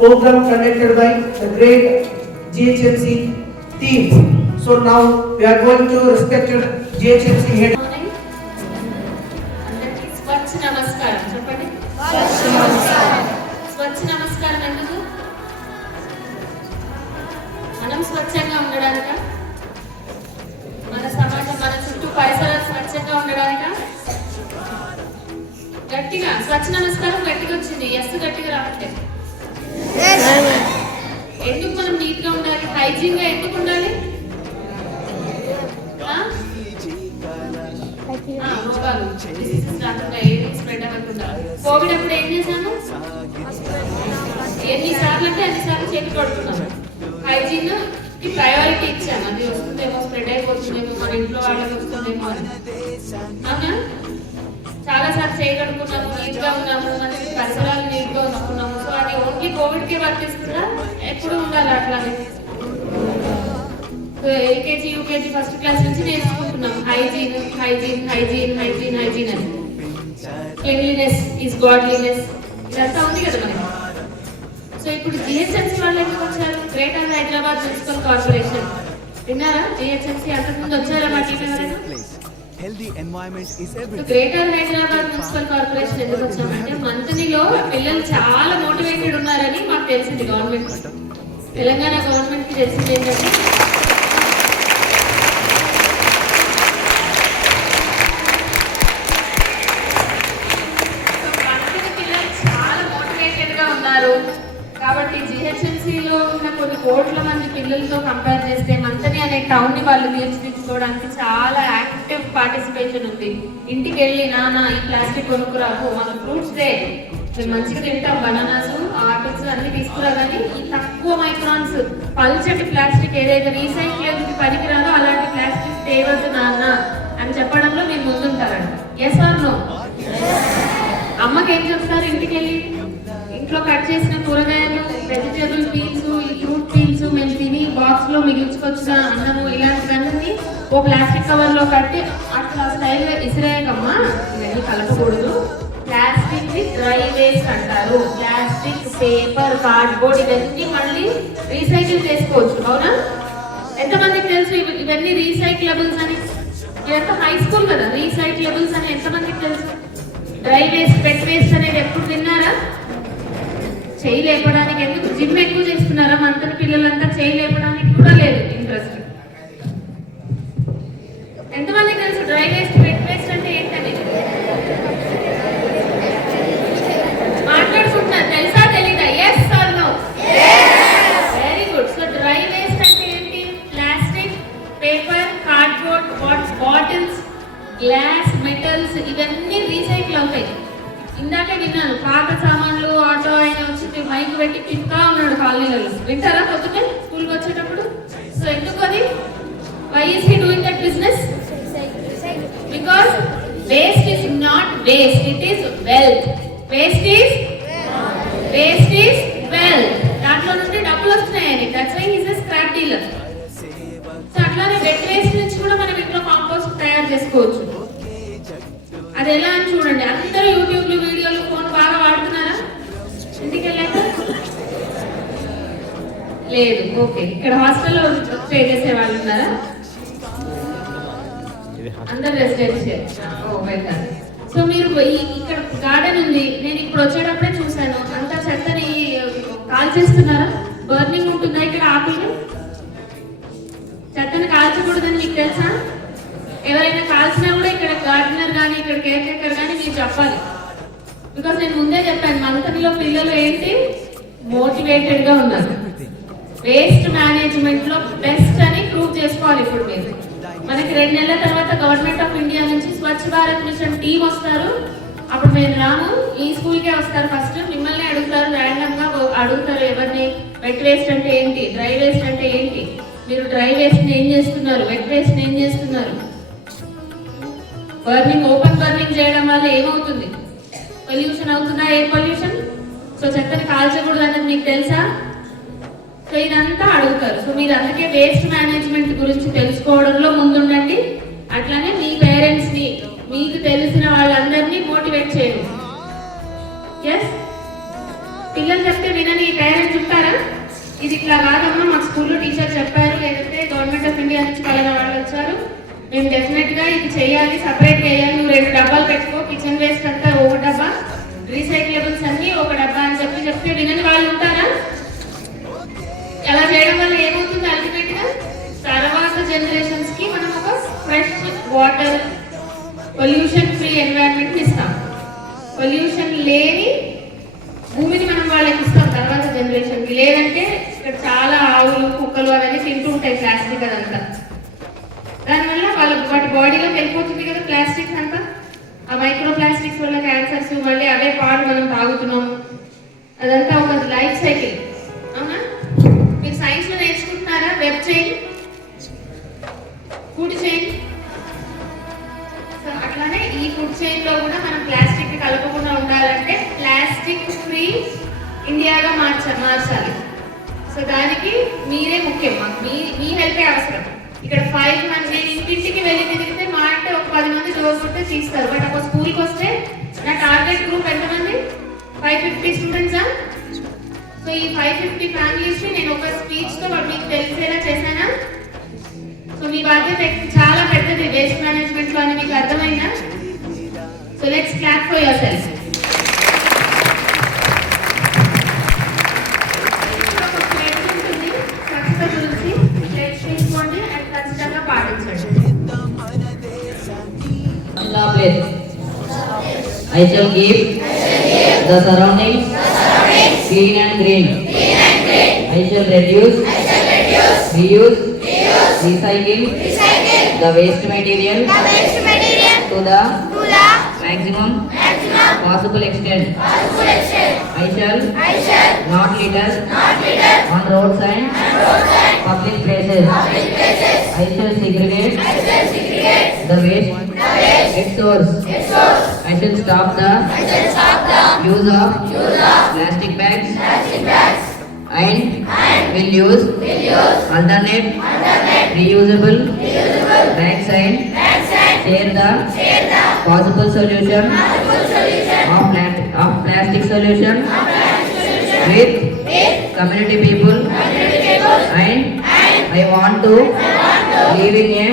program conducted by the great GHMC team. So now we are going to respected GHMC head. స్వచ్ఛ నమస్కారం చెప్పండి. స్వచ్ఛ నమస్కారం ఎందుకు? మనం స్వచ్ఛంగా ఉండడానిక, మన సమాజం మన చుట్టూ పరిసరాలు స్వచ్ఛంగా ఉండడానిక. గట్టిగా స్వచ్ఛ నమస్కారం గట్టిగా వచ్చింది, ఎస్ గట్టిగా రావట్లేదు. ఎందుకు మనం నీట్ గా ఉండాలి, హైజీన్ గా ఎందుకు ఉండాలి? కోవిడ్ అప్పుడు ఏం చేశాను? ఎన్నిసార్లు అంటే అన్నిసార్లు చేతి పడుతున్నాను. హైజీన్ కి ప్రయారిటీ ఇచ్చాను. అది వస్తుందేమో, స్ప్రెడ్ అయిపోతుందేమో, మన ఇంట్లో వాళ్ళకి వస్తుందేమో అని. అవునా? చాలా సార్లు చేయగలుగుతున్నాము, నీట్ గా ఉన్నాము, మన పరిసరాలు నీట్ గా ఉంచుకున్నాము. సో అది ఓన్లీ కోవిడ్ కే వర్తిస్తుందా? ఎప్పుడు ఉండాలి అట్లానే. ఎల్కేజీ యూకేజీ ఫస్ట్ క్లాస్ నుంచి నేర్చుకుంటున్నాం hygiene hygiene hygiene hygiene hygiene అని. క్లీన్లీనెస్ ఈజ్ గాడ్లీనెస్ ఇదంతా ఉంది కదా మనకి. సో ఇప్పుడు జిహెచ్ఎంసీ వాళ్ళు ఎందుకు వచ్చారు? Greater Hyderabad municipal corporation. విన్నారా? జిహెచ్ఎంసీ అంతకుముందు వచ్చారా మా టీం ఎవరైనా? గ్రేటర్ హైదరాబాద్ మున్సిపల్ కార్పొరేషన్ ఎందుకు వచ్చామంటే మంత్నిలో పిల్లలు చాలా మోటివేటెడ్ ఉన్నారని మాకు తెలిసింది. గవర్నమెంట్, తెలంగాణ గవర్నమెంట్ కి తెలిసింది ఏంటంటే కాబట్టి జిహెచ్ఎంసీలో ఉన్న కొన్ని కోట్ల మంది పిల్లలతో కంపేర్ చేస్తే మంతని అనే టౌన్ ని వాళ్ళు తీర్చిదిద్దుకోవడానికి చాలా యాక్టివ్ పార్టిసిపేషన్ ఉంది. ఇంటికి వెళ్ళి నాన్న ఈ ప్లాస్టిక్ కొనుక్కురాకు, మన ఫ్రూట్స్ డే మేము మంచిగా తింటాం, బనానాస్ ఆపిల్స్ అన్ని తీసుకురా, కానీ ఈ తక్కువ మైక్రాన్స్ పల్చటి ప్లాస్టిక్ ఏదైతే రీసైక్లింగ్ కి పనికిరాదో అలాంటి ప్లాస్టిక్ తేవద్దు నాన్న అని చెప్పడంలో మీరు ముందుంటారండి. Yes or no? అమ్మకి ఏం చెప్తారు ఇంటికి వెళ్ళి? ఇంట్లో కట్ చేసిన కూరగాయలు, వెజిటేబుల్ పీల్స్, ఈ ఫ్రూట్ పీల్స్ మేము తిని బాక్స్ లో మిగిల్చుకొచ్చిన అన్నము ఇలాంటివన్నీ ఓ ప్లాస్టిక్ కవర్ లో కట్టి అట్లా స్టైల్ గా ఇసిరేయకమ్మా, ఇవన్నీ కలపకూడదు. ప్లాస్టిక్ ని డ్రై వేస్ట్ అంటారు. ప్లాస్టిక్, పేపర్, కార్డ్బోర్డ్ ఇవన్నీ మళ్ళీ రీసైకిల్ చేసుకోవచ్చు. అవునా? ఎంతమందికి తెలుసు ఇవన్నీ రీసైక్లబుల్స్ అని? ఇదంతా హై స్కూల్ కదా. రీసైక్లబుల్స్ అని ఎంతమందికి తెలుసు? డ్రై వేస్ట్, వెట్ వేస్ట్ అనేది ఎప్పుడు విన్నారా? చేయి లేపడానికి ఎందుకు జిమ్ ఎక్కువ చేస్తున్నారా? మంత్రి పిల్లలంతా చేయి లేపడానికి కూడా లేదు ఇంట్రెస్ట్. ఎంతమందికి తెలుసు డ్రై వేస్ట్, వెట్ వేస్ట్ అంటే ఏంటని? మాట్లాడుకుంటున్నారు, తెలుసా తెలీదా? Yes or no? Very good. So dry waste అంటే ఏంటి? Plastic, paper, cardboard, bottles, glass, metals ఇవన్నీ రీసైకిల్ అవుతాయి. ఇందాకే విన్నాను, పాత సామాన్లు ఆటో ఆయన వచ్చి మైక్ పెట్టి తింటా ఉన్నాడు కాలనీలలో. వింటారా పొద్దునే స్కూల్కి వచ్చేటప్పుడు? సో ఎందుకు అది? Why is he doing that business? Because waste is not waste, it is wealth. Waste is wealth. దాంట్లో నుండి డబ్బులు వస్తున్నాయని. That's why he's a scrap dealer. So అట్లానే వెట్ వేస్ట్ నుంచి కూడా మనం ఇంట్లో కాంపోస్ట్ తయారు చేసుకోవచ్చు. అది ఎలా అని చూడండి. అందరూ యూట్యూబ్లు, వీడియోలు, ఫోన్ బాగా వాడుతున్నారా? ఇంటికి వెళ్ళాక లేదు. ఓకే. ఇక్కడ హాస్టల్లో స్టే చేసే వాళ్ళు ఉన్నారా? అందరు రెసిడెన్షియల్. ఓ వెల్కమ్. సో మీరు ఇక్కడ గార్డెన్ ఉంది, నేను ఇప్పుడు వచ్చేటప్పుడే చూశాను. అంతా చెత్తని కాల్ చేస్తున్నారా? బర్నింగ్ ఉంటుందా ఇక్కడ? ఆకులు చెత్తని కాల్చకూడదని మీకు తెలుసా? ఎవరైనా కాల్చినా కూడా ఇక్కడ గార్డెనర్ కానీ ఇక్కడ కేర్ టేకర్ కానీ మీరు చెప్పాలి. బికాస్ నేను ముందే చెప్పాను, మంత్రిలో పిల్లలు ఏంటి మోటివేటెడ్ గా ఉన్నారు. వేస్ట్ మేనేజ్మెంట్ లో బెస్ట్ అని ప్రూవ్ చేసుకోవాలి. ఇప్పుడు మీరు మనకి 2 నెలల తర్వాత గవర్నమెంట్ ఆఫ్ ఇండియా నుంచి స్వచ్ఛ భారత్ మిషన్ టీం వస్తారు. అప్పుడు మేము రాము, ఈ స్కూల్కే వస్తారు. ఫస్ట్ మిమ్మల్ని అడుగుతారు, ర్యాండమ్ గా అడుగుతారు ఎవరిని, వెట్ వేస్ట్ అంటే ఏంటి, డ్రై వేస్ట్ అంటే ఏంటి, మీరు డ్రై వేస్ట్ ఏం చేస్తున్నారు, వెట్ వేస్ట్ ఏం చేస్తున్నారు. బర్నింగ్, ఓపెన్ బర్నింగ్ చేయడం వల్ల ఏమవుతుంది? పొల్యూషన్ అవుతుందా? Air pollution. సో చెత్తని కాల్చకూడదు అన్నది మీకు తెలుసా? సో ఇదంతా అడుగుతారు. సో మీరు అందుకే వేస్ట్ మేనేజ్మెంట్ గురించి తెలుసుకోవడంలో ముందుండండి. అట్లానే మీ పేరెంట్స్ ని, మీకు తెలిసిన వాళ్ళందరినీ మోటివేట్ చేయండి. ఎస్, పిల్లలు చెప్తే వినని పేరెంట్స్ ఇట్లా కాదమ్మా మాకు స్కూల్లో టీచర్ చెప్పారు, లేదంటే గవర్నమెంట్ ఆఫ్ ఇండియా నుంచి పలానా వాళ్ళు వచ్చారు, మేము డెఫినెట్గా ఇది చేయాలి, సపరేట్ చేయాలి, నువ్వు 2 డబ్బాలు పెట్టుకో, కిచెన్ వేస్ట్ అంతా ఒక డబ్బా, రీసైక్లబుల్స్ అన్ని ఒక డబ్బా అని చెప్తే వినని వాళ్ళు ఉంటారా? అలా చేయడం వల్ల ఏమవుతుంది అల్టిమేట్ గా తర్వాత జనరేషన్స్ కి మనం ఒక fresh water, pollution free environment ఇస్తాం. పొల్యూషన్ లేని భూమిని మనం వాళ్ళకి ఇస్తాం తర్వాత జనరేషన్ కి. లేదంటే ఇక్కడ చాలా ఆవులు, కుక్కలు అవన్నీ తింటూ ఉంటాయి ప్లాస్టిక్ అదంతా. దానివల్ల వాటి బాడీలోకి వెళ్ళిపోతుంది కదా ప్లాస్టిక్ అంతా. ఆ మైక్రో ప్లాస్టిక్స్ వల్ల క్యాన్సర్స్, మళ్ళీ అవే పాలు మనం తాగుతున్నాము. అదంతా ఒక లైఫ్ సైకిల్. అవునా? మీరు సైన్స్ లో నేర్చుకుంటున్నారా? Web chain, food chain. So అట్లానే ఈ ఫుడ్ చైన్ లో కూడా మనం ప్లాస్టిక్ కలపకుండా ఉండాలంటే ప్లాస్టిక్ ఫ్రీ ఇండియాగా మార్చాలి. సో దానికి మీరే ముఖ్యం, మీ హెల్పే అవసరం. ఇక్కడ 5 మంది, నేను ఇంటింటికి వెళ్ళి తిరిగితే మా అంటే ఒక 10 మంది డోర్ కొట్టే తీస్తారు. బట్ ఒక స్కూల్కి వస్తే నా టార్గెట్ గ్రూప్ ఎంతమంది? 550 స్టూడెంట్సా? సో ఈ 550 ఫ్యామిలీస్ ని నేను ఒక స్పీచ్ తో మీకు తెలిసేలా చేశానా? సో మీ బాధ్యత చాలా పెద్దది వేస్ట్ మేనేజ్మెంట్ లో అని మీకు అర్థమైందా? So let's clap for your self. I shall keep the surroundings clean and green. I shall reduce, reuse, recycle the waste material to the maximum possible extent. I shall not litter on roads and public places. I shall segregate the waste at source. I shall stop the use of plastic bags and will use alternate reusable bags and share the possible solution of plastic solution with community people, and I want to live in a